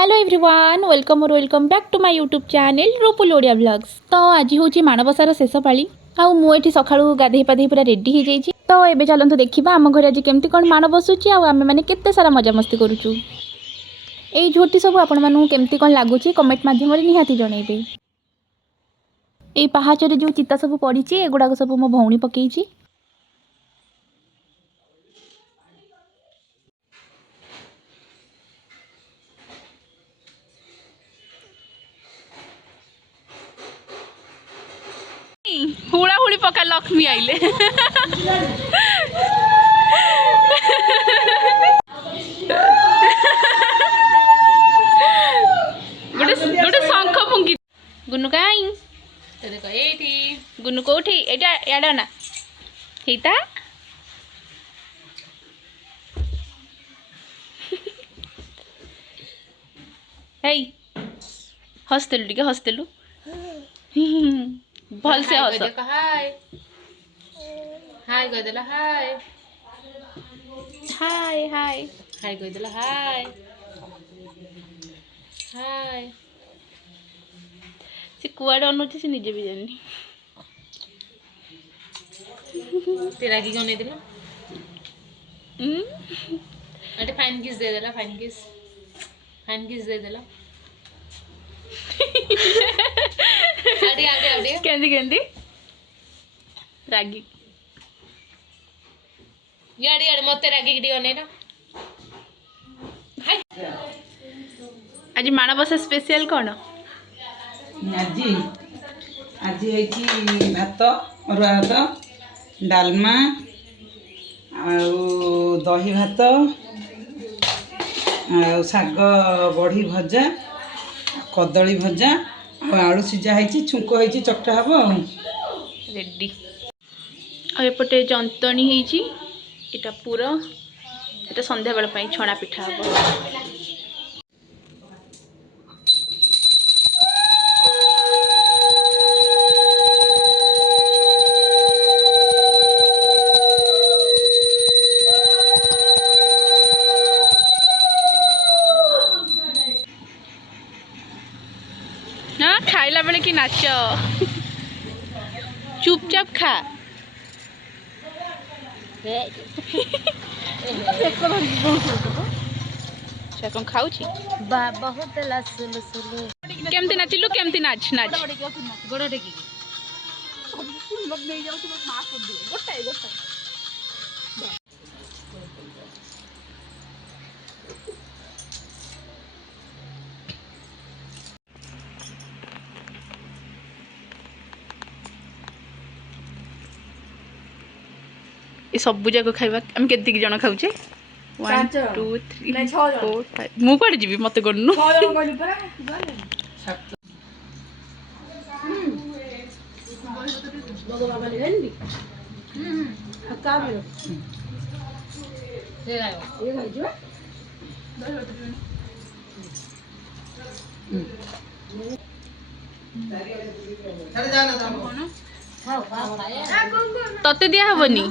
Hello everyone welcome और welcome back to my YouTube channel Rupul Odia blogs. तो आज हूँ माणबसार शेष पाली आठी सका गाधे पाधे पूरा रेडी हो जाइए। तो ये चलते देखा आम घर आज केमती कौन माण बसुची आम मैंने केते सारा मजामस्ती करूँ। ये झोटी सब आपण मानू केमती कौन लगुच कमेंट मध्यम निहाती जनइबे। ये पहाचरे जो चिता सब पड़ी एगुड़ाक सब मो भौणी पकई। हुड़ा हुड़ी पका लक्ष्मी आइले गोटे शंख फुंकी गुनु काई गुनु कौटी एटा याडा ना हेता हेई हसतेलु टिके हसतेलु भल से हस हाय हाय गदला हाय हाय हाय हाय गदला हाय हाय से कुआडे अनुचे से निजे भी जानी तेरा की गने दिला अरे फाइन किस दे देला फाइन किस दे देला आड़ी आड़ी आड़ी केंदी केंदी रागी याड़ी याड़ी मते रागी गिडी ओने ना आज माणबसा स्पेशल कोन आज आज है भात अरुआ भात डालमा दही भात शाग बड़ी भजा कदली भजा आलू सीझा है छुंक है चकटा हम रेडी एपटे जंतणी होटा पूरा ये संध्या बेल छणा पिठा हम ना खाइला बेले कि नाच चुपचाप खा कौन खाऊ बहुत केमती नाचिलु केमती नाच नाच गोड़ टेकी ये सब जाक खाइबा आम केतिक जन खाऊचे 1 2 3 4 5 मु कड़े जीवी मत गनु तते दिया हबनी